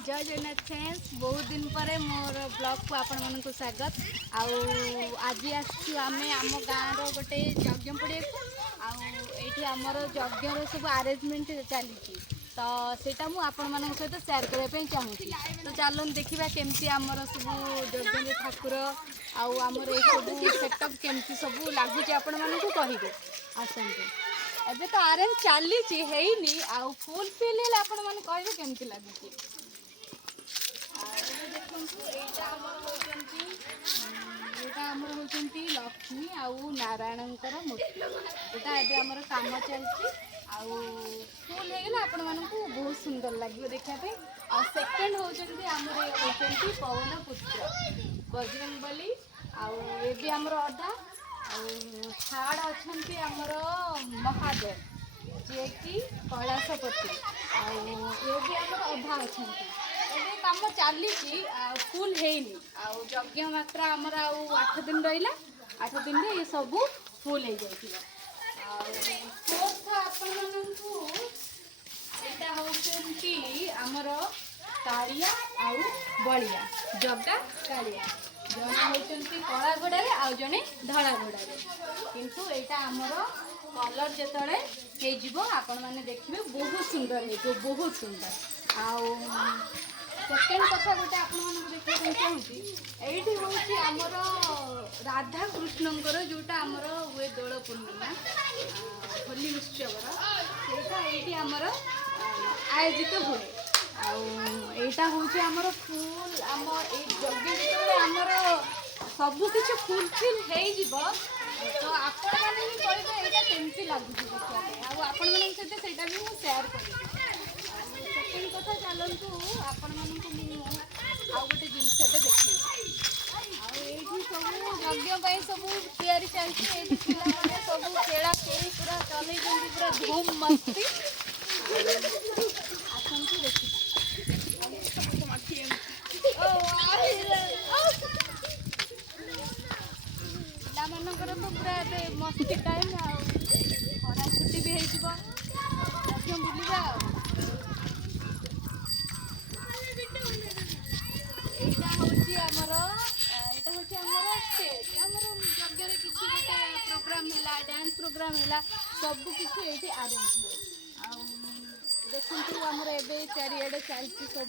जय जगन्नाथ फ्रेंड्स बहुत दिन पर मोर ब्लॉग को आपण मन को स्वागत आज आम आम गाँव रोटे यज्ञ पड़िया आठी आमर यज्ञर सब आरेंजमेंट चली तो सेटा मु आपण मान सहित सेयार करने चाहूँगी तो चलो देखा केमती आमर सब यज्ञ ठाकुर आमर ये सब सेटअप केमती सब लगुच आपण मानक कहे आसतु एबे तो आरेंज चली है फुल फिल आपण मैंने कहे केमती लगुच लक्ष्मी आउ नारायण मूर्ति यहाँ एम कम चलती फुल होगा आपण मानक बहुत सुंदर लगे देखापी सेकेंड होती पवन पुत्र बजरंग बली आमर अधा थर्ड अच्छा आमर महादेव जी कि कैलाशपति ये भी आमर अधा अच्छा ये कम चली फुल हैनी यज्ञ मात्र आमर 8 दिन रहा 8 दिन ये सब फुल हो जाए आमर कालिया आउ बलिया जगा कालिया जड़े होती कला घोड़े आउ जड़े धड़ा घोड़े किंतु यहाँ आमर कलर जो आपण मैंने देखिए बहुत सुंदर हो बहुत सुंदर आउ सेकेंड कथा गोटे आपको चाहूँगी ये हूँ आमर राधा कृष्णकर जोटा आमर हुए दोल पूर्णिमा होली उत्सवर ये आमर आयोजित हुए आईटा हूँ आमर फुल आम यज्ञ आमर सबकि फुलफिल हो तो आपण मैंने भी कहे यहाँ केमती लगुच देखा आपण मान सहित भी मुझे सेयार करी सेकेंड कथा चलतु आपण मानक गोटे जिनसटे देखे यज्ञ सब तैयारी चलती सब केला खेली पूरा चल पूरा धूम मस्ती आसतु देखिए पिलाମାନଙ୍କର तो पूरा मस्ती टाइम खरा छुट्टी भी हो बुलवा प्रोग्राम है डांस प्रोग्राम है सब किसी ये आरेंज हुए देखो आमर ए चारिड़े चलती सब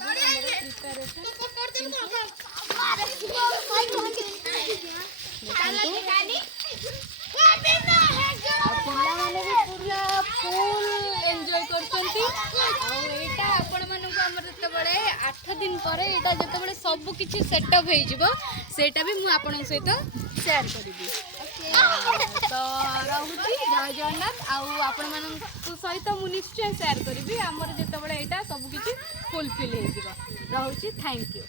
प्रिपेरेसन पिलाने भी पूरा फुल एंजॉय करता आपण मानक जिते 8 दिन पर यहाँ जिते सब किसी सेटअप होटा भी मुझे आपण सहित सेयार करी तो रहुची जय जगन्नाथ आपण मान सहित मुझे निश्चय सेयार करी आमर जिते यहाँ सब किसी फुलफिल हो रहुची थैंक यू।